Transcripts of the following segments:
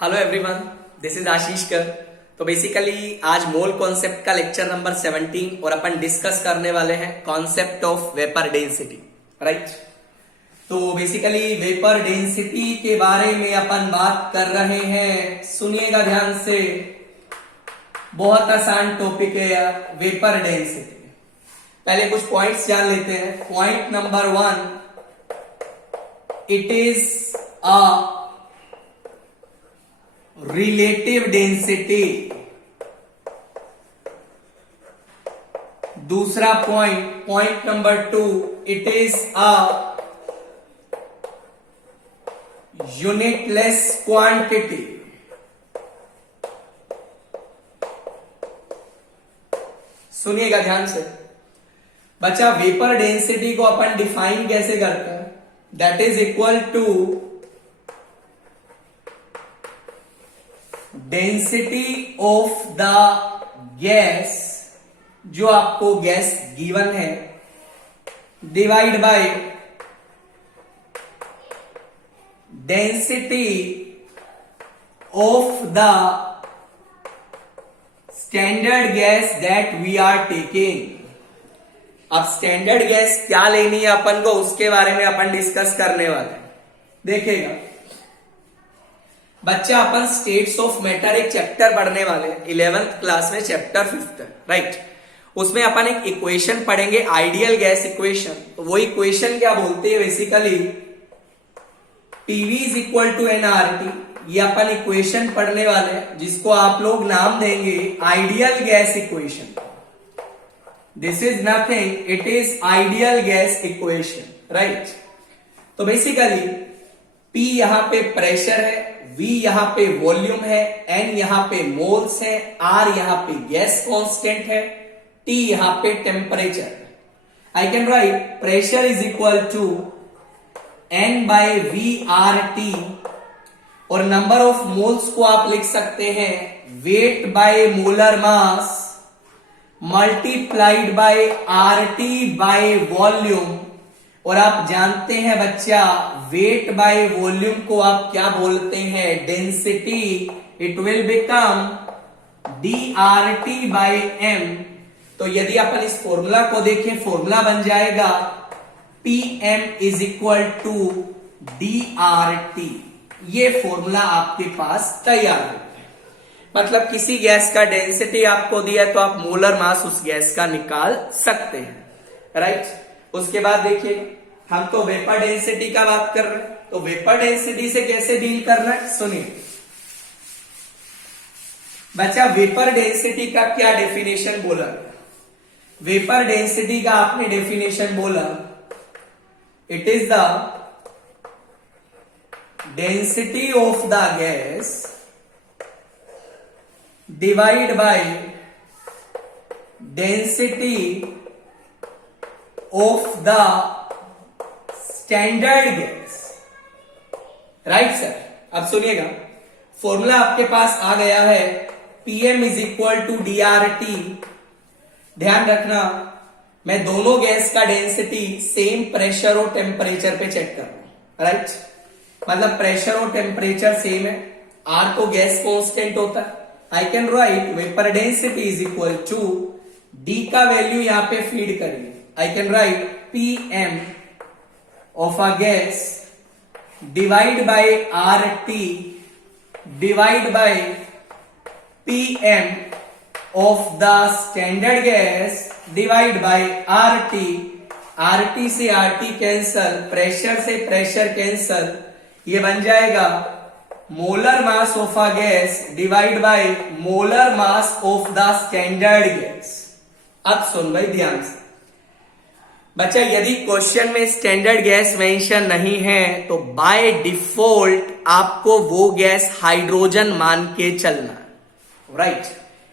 Hello everyone, this is आशीष कर। तो basically आज मोल कॉन्सेप्ट का लेक्चर नंबर 17 और अपन डिस्कस करने वाले हैं concept of vapour density, right. तो बेसिकली वेपर डेंसिटी के बारे में अपन बात कर रहे हैं। सुनिएगा ध्यान से, बहुत आसान टॉपिक है यार, वेपर डेंसिटी। पहले कुछ पॉइंट्स जान लेते हैं। Point number 1, it is a relative density. दूसरा point number 2, it is a unitless quantity. सुनिएगा ध्यान से बच्चा, वेपर डेंसिटी को अपन डिफाइन कैसे करते हैं? That is equal to density of the gas, जो आपको गैस गिवन है, divide by density of the standard gas that we are taking. अब स्टैंडर्ड गैस क्या लेनी है अपन को, उसके बारे में अपन डिस्कस करने वाले हैं। देखिएगा बच्चा, अपन स्टेट्स ऑफ मैटर एक चैप्टर पढ़ने वाले हैं 11th क्लास में, चैप्टर 5, राइट। उसमें अपन एक इक्वेशन पढ़ेंगे, आइडियल गैस इक्वेशन। तो वो इक्वेशन क्या बोलते हैं basically, PV is equal to nRT. ये अपन इक्वेशन पढ़ने वाले हैं जिसको आप लोग नाम देंगे ideal gas equation. This is nothing, it is ideal gas equation, right. तो बेसिकली P यहां पे प्रेशर है, V यहां पे वॉल्यूम है, N यहां पे मोल्स है, R यहां पे गैस कांस्टेंट है, T यहां पे टेम्परेचर है। I can write pressure is equal to N by V R T, और नंबर ऑफ मोल्स को आप लिख सकते हैं weight by molar mass multiplied by R T by volume. और आप जानते हैं बच्चा, वेट बाय वॉल्यूम को आप क्या बोलते हैं, density. It will become dRT by m। तो यदि अपन इस फॉर्मूला को देखें, फॉर्मूला बन जाएगा Pm is equal to dRT। ये फॉर्मूला आपके पास तैयार है। मतलब किसी गैस का डेंसिटी आपको दिया तो आप मोलर मास उस गैस का निकाल सकते हैं, राइट। उसके बाद देखिए, हम तो वेपर डेंसिटी का बात कर रहे हैं, तो वेपर डेंसिटी से कैसे डील करना है सुनिए बच्चा। वेपर डेंसिटी का क्या डेफिनेशन बोला? वेपर डेंसिटी का आपने डेफिनेशन बोला, it is the density of the gas divide by density of the standard gas, right sir. अब सुनिएगा, फॉर्मूला आपके पास आ गया है, Pm is equal to dRT। ध्यान रखना, मैं दोनों गैस का डेंसिटी सेम प्रेशर और टेम्परेचर पे चेक कर रहा हूं, राइट। मतलब प्रेशर और टेम्परेचर सेम है, R तो गैस कांस्टेंट होता है। I can write vapour density is equal to D का वैल्यू यहां पे फीड करिए। I can write Pm of a gas divide by RT divide by Pm of the standard gas divide by RT। RT से RT cancel, pressure से pressure cancel, ये बन जाएगा molar mass of a gas divide bye molar mass of the standard gas. अब सुन भाई ध्यान से बच्चा, यदि क्वेश्चन में स्टैंडर्ड गैस मेंशन नहीं है तो बाय डिफॉल्ट आपको वो गैस हाइड्रोजन मान के चलना, राइट।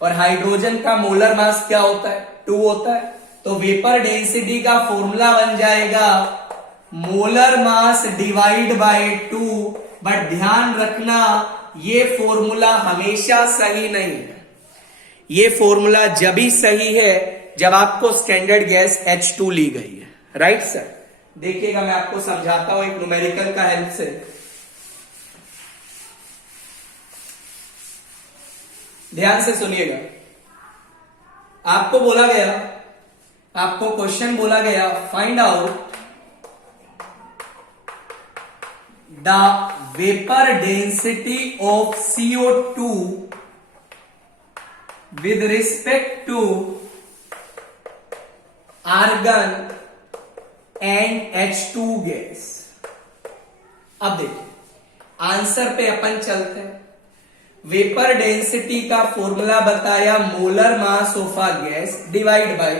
और हाइड्रोजन का मोलर मास क्या होता है, 2 होता है। तो वेपर डेंसिटी का फॉर्मूला बन जाएगा molar mass divide by 2। But ध्यान रखना, ये फॉर्मूला हमेशा सही नहीं है। ये फॉर्मूला जब ही सही है जब आपको स्टैंडर्ड गैस H2 ली गई है, राइट सर। देखिएगा मैं आपको समझाता हूं एक न्यूमेरिकल का हेल्प से। ध्यान से सुनिएगा, आपको बोला गया, आपको क्वेश्चन बोला गया find out the vapour density of CO2 with respect to argon and H2 gas. अब देखिए आंसर पे अपन चलते हैं। वेपर डेंसिटी का फॉर्मूला बताया molar mass of a gas divide bye,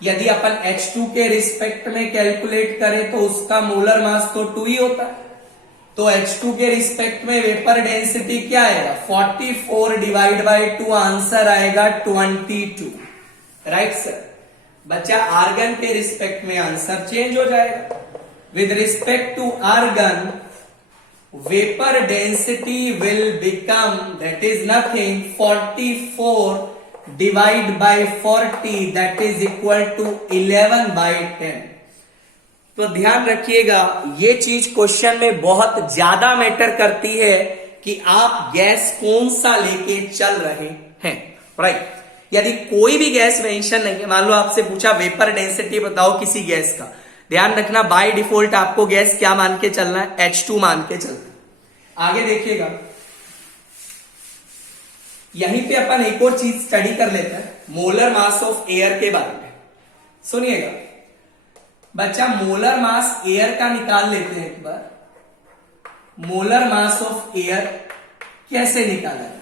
यदि अपन H2 के रिस्पेक्ट में कैलकुलेट करें तो उसका मोलर मास तो 2 ही होता है, तो H2 के रिस्पेक्ट में वेपर डेंसिटी क्या आएगा 44 डिवाइड बाय 2, आंसर आएगा 22। Right sir. बच्चा आर्गन के रिस्पेक्ट में आंसर चेंज हो जाएगा। With respect to argon vapour density will become that is nothing 44 divide by 40 that is equal to 11 by 10। तो ध्यान रखिएगा ये चीज क्वेश्चन में बहुत ज्यादा मैटर करती है कि आप गैस कौन सा लेके चल रहे हैं। राइट, यदि कोई भी गैस मेंशन नहीं है, मान लो आपसे पूछा वेपर डेंसिटी बताओ किसी गैस का, ध्यान रखना बाय डिफॉल्ट आपको गैस क्या मान के चलना है, H2 मान के चलना है। आगे देखिएगा, यहीं पे अपन एक और चीज स्टडी कर लेते हैं, मोलर मास ऑफ एयर के बारे में। सुनिएगा बच्चा, मोलर मास एयर का निकाल लेते हैं एक बार। मोलर मास ऑफ एयर कैसे निकाला जाता है?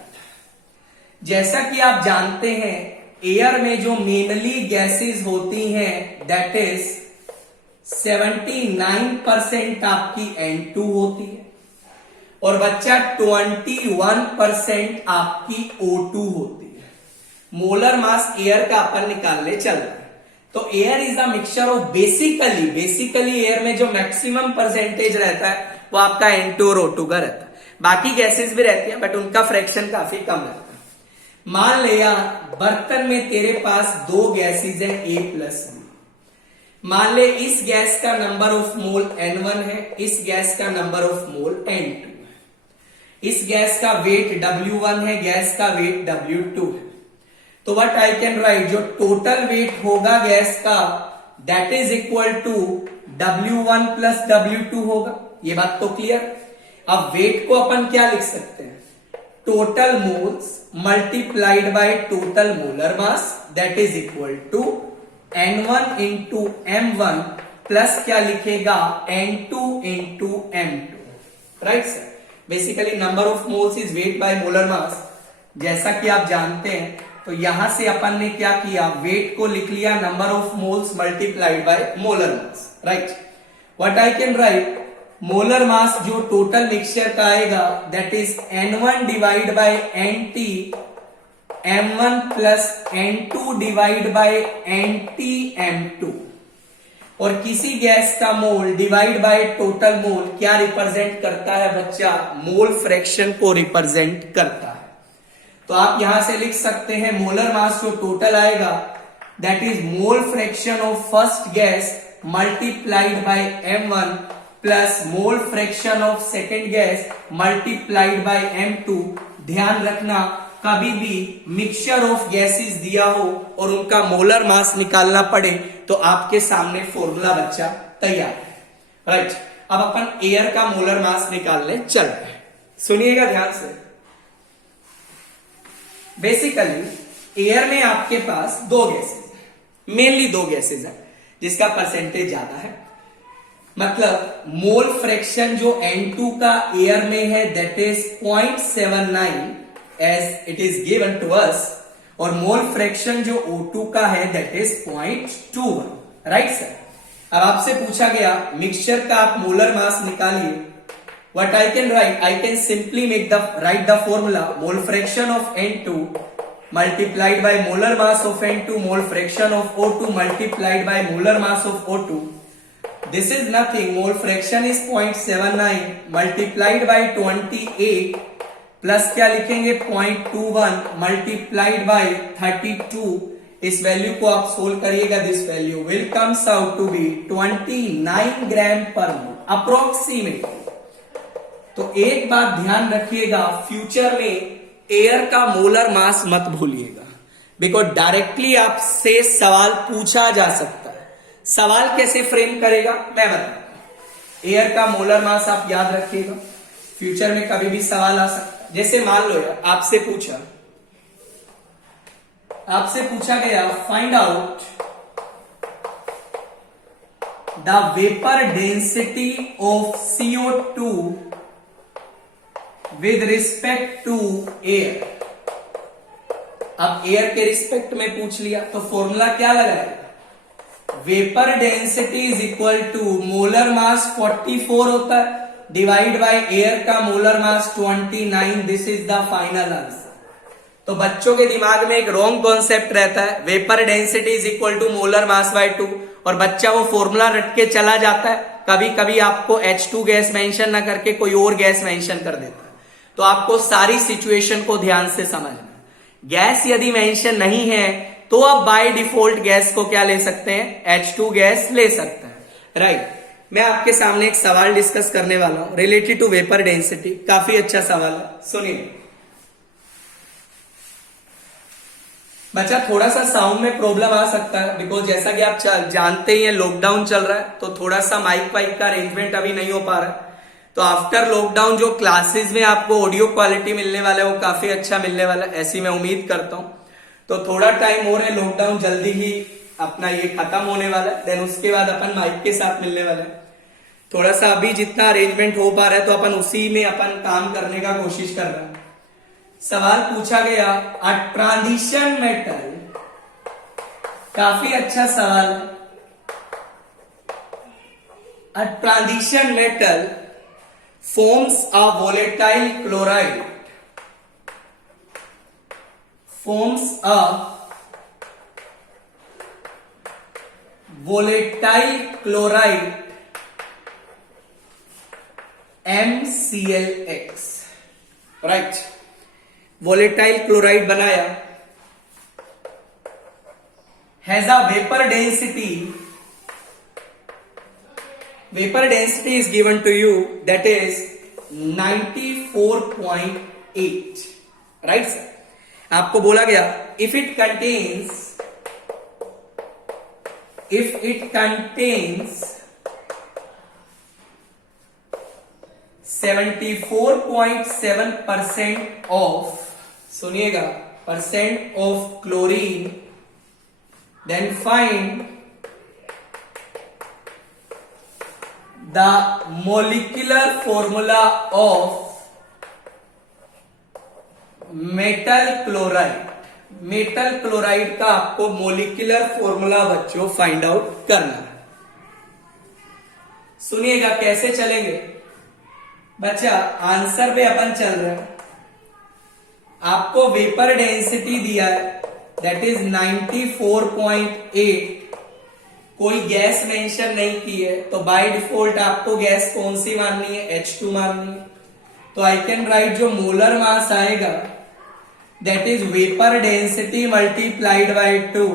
जैसा कि आप जानते हैं एयर में जो मेनली गैसेस होती हैं दैट इज 79% आपकी N2 होती है और बच्चा 21% आपकी O2 होती है। मोलर मास एयर का अपन निकालने चल रहा है। तो air is a mixture of basically air में जो मैक्सिमम परसेंटेज रहता है वो आपका N2 और O2 का रहता है। बाकी गैसेस भी रहती हैं बट उनका फ्रैक्शन काफी कम रहता है। मान लिया बर्तन में तेरे पास 2 गैसेस है A प्लस B। मान ले इस गैस का नंबर ऑफ मोल N1 है, इस गैस का नंबर ऑफ मोल N2 है, इस गैस का वेट W1 है, गैस का वेट W2 है। तो व्हाट आई कैन राइट, जो टोटल वेट होगा गैस का that is equal to W1 plus W2 होगा। ये बात तो क्लियर। अब वेट को अपन क्या लिख सकते हैं, total moles multiplied by total molar mass that is equal to N1 into M1 plus क्या लिखेगा N2 into M2। Right sir. Basically number of moles is weight by molar mass, जैसा कि आप जानते हैं। तो यहां से अपन ने क्या किया, वेट को लिख लिया number of moles multiplied bye molar mass. Right, what I can right, molar mass जो टोटल मिक्सचर का आएगा that is N1 divide by NT, M1 plus N2 divide by NT M2। और किसी गैस का मोल divide by total mole क्या represent करता है बच्चा, मोल फ्रैक्शन को रिप्रेजेंट करता है। तो आप यहां से लिख सकते हैं मोलर मास जो टोटल आएगा that is mole fraction of first gas multiplied by M1 plus mole fraction of second gas multiplied by M2। ध्यान रखना कभी भी मिक्सचर ऑफ गैसेस दिया हो और उनका मोलर मास निकालना पड़े तो आपके सामने फॉर्मूला बच्चा तैयार है। राइट, अब अपन एयर का मोलर मास निकालने चल रहे हैं। सुनिएगा ध्यान से। बेसिकली एयर में आपके पास 2 गैसेज है, मेनली 2 गैसेज है जिसका परसेंटेज ज्यादा है। मतलब मोल फ्रैक्शन जो N2 का एयर में है that is 0.79 as it is given to us, और मोल फ्रैक्शन जो O2 का है दैट इज 0.21। Right sir. अब आपसे पूछा गया मिक्सचर का आप मोलर मास निकालिए। What I can right, I can simply write the formula mole fraction of N2 multiplied by molar mass of N2 mole fraction of O2 multiplied by molar mass of O2. This is nothing, mole fraction is 0.79 multiplied by 28 plus क्या लिखेंगे 0.21 multiplied by 32। इस value को आप solve करिएगा, this value will comes out to be 29 gram per mole approximately. तो एक बात ध्यान रखिएगा, फ्यूचर में एयर का मोलर मास मत भूलिएगा, बिकॉज डायरेक्टली आपसे सवाल पूछा जा सकता है। सवाल कैसे फ्रेम करेगा मैं बताऊंगा। एयर का मोलर मास आप याद रखिएगा, फ्यूचर में कभी भी सवाल आ सकता है। जैसे मान लो यार आपसे पूछा गया find out the vapour density of CO2 with respect to air. अब एयर के रिस्पेक्ट में पूछ लिया तो फॉर्मूला क्या लगाएगा? Vapour density is equal to molar mass 44 होता है डिवाइड बाय एयर का molar mass 29। This is the final answer. तो बच्चों के दिमाग में एक रॉन्ग कॉन्सेप्ट रहता है, vapour density is equal to molar mass by 2, और बच्चा वो फॉर्मूला रट के चला जाता है। कभी कभी आपको H2 गैस मेंशन ना करके कोई और गैस मेंशन कर देता है। तो आपको सारी सिचुएशन को ध्यान से समझना। गैस यदि मेंशन नहीं है तो आप बाय डिफॉल्ट गैस को क्या ले सकते हैं? H2 गैस ले सकते हैं, राइट। मैं आपके सामने एक सवाल डिस्कस करने वाला हूं रिलेटेड टू वेपर डेंसिटी। काफी अच्छा सवाल है, सुनिए। बच्चा थोड़ा सा साउंड में प्रॉब्लम आ सकता है, बिकॉज जैसा कि आप जानते ही हैं लॉकडाउन चल रहा है, तो थोड़ा सा माइक वाइक का अरेंजमेंट अभी नहीं हो पा रहा है। तो आफ्टर लॉकडाउन जो क्लासेस में आपको ऑडियो क्वालिटी मिलने वाला है वो काफी अच्छा मिलने वाला है, ऐसी मैं उम्मीद करता हूं। तो थोड़ा टाइम और है, लॉकडाउन जल्दी ही अपना ये खत्म होने वाला है, देन उसके बाद अपन माइक के साथ मिलने वाला है। थोड़ा सा अभी जितना अरेंजमेंट हो पा रहा है तो अपन उसी में अपन काम करने का कोशिश कर रहे हैं। सवाल पूछा गया अ ट्रांजिशन मेटल, काफी अच्छा सवाल है। A transition metal forms a volatile chloride, forms a volatile chloride MClX, right। volatile chloride बनाया, has a vapor density is given to you, that is 94.8, right sir। आपको बोला गया if it contains 74.7% of, सुनिएगा, percent of chlorine, then find the molecular formula of metal chloride. Metal chloride का आपको molecular formula बच्चों find out करना है। सुनिएगा कैसे चलेंगे बच्चा, आंसर पे अपन चल रहे हैं। आपको वेपर डेंसिटी दिया है दैट इज 94.8, कोई गैस मेंशन नहीं की है, तो बाय डिफॉल्ट आपको गैस कौन सी माननी है? H2 माननी है। तो आई कैन राइट जो मोलर मास आएगा that is vapour density multiplied by 2।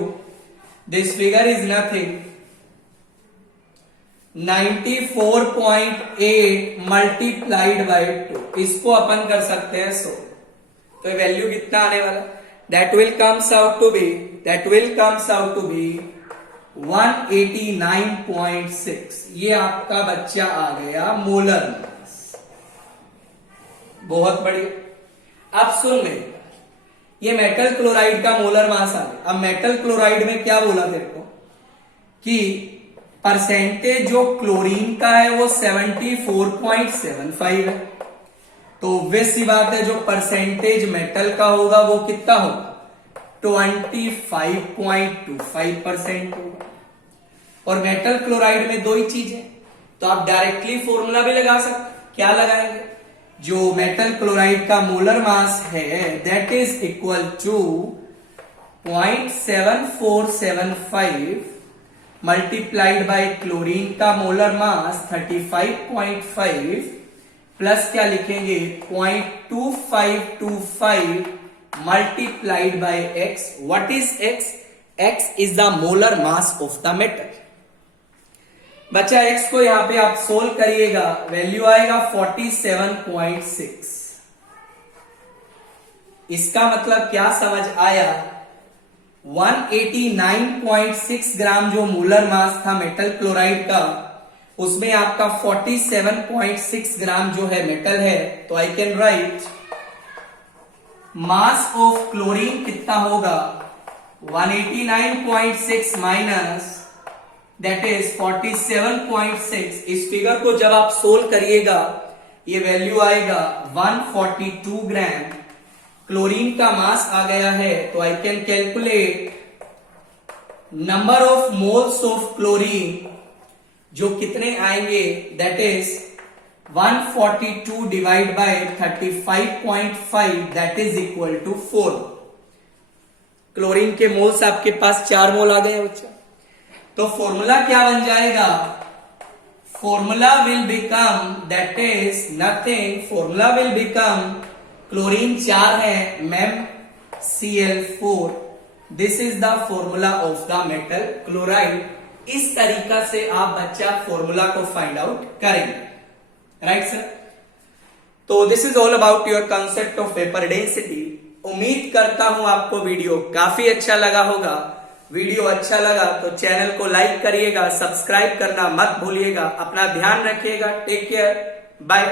This figure is nothing 94.8 multiplied by 2। इसको अपन कर सकते हैं 100। तो वैल्यू कितना आने वाला? That will comes out to be 189.6। ये आपका बच्चा आ गया मोलर मास। बहुत बढ़िया। अब सुन ले, ये मेटल क्लोराइड का मोलर मास आ गया। अब मेटल क्लोराइड में क्या बोला तेरे को कि परसेंटेज जो क्लोरीन का है वो 74.75 है। तो ऑब्वियस सी बात है जो परसेंटेज मेटल का होगा वो कितना होगा? 25.25% होगा। और मेटल क्लोराइड में दो ही चीज है, तो आप डायरेक्टली फॉर्मूला भी लगा सकते। क्या लगाएंगे? जो मेटल क्लोराइड का मोलर मास है that is equal to 0.7475 multiplied by chlorine का मोलर मास 35.5 प्लस क्या लिखेंगे 0.2525 multiplied by x. What is x? x is the molar mass of the metal. बच्चा x को यहां पे आप सोल्व करिएगा, वैल्यू आएगा 47.6। इसका मतलब क्या समझ आया, 189.6 ग्राम जो मोलर मास था मेटल क्लोराइड का, उसमें आपका 47.6 ग्राम जो है मेटल है। तो I can right mass of chlorine कितना होगा, 189.6 माइनस दैट इज 47.6। इस फिगर को जब आप सोल्व करिएगा ये वैल्यू आएगा 142 ग्राम। क्लोरीन का मास आ गया है, तो I can calculate number of moles of chlorine, जो कितने आएंगे, that is 142 divide by 35.5 that is equal to 4। Chlorine के मोल्स आपके पास 4 मोल आ गए बच्चा। तो फॉर्मूला क्या बन जाएगा, formula will become that is nothing, formula will become, chlorine 4 है, ma'am Cl4, this is the formula of the metal chloride. इस तरीका से आप बच्चा फॉर्मूला को फाइंड आउट करेंगे, राइट सर। तो this is all about your concept of vapour density. उम्मीद करता हूं आपको वीडियो काफी अच्छा लगा होगा। वीडियो अच्छा लगा तो चैनल को लाइक करिएगा, सब्सक्राइब करना मत भूलिएगा। अपना ध्यान रखिएगा, टेक केयर, बाय।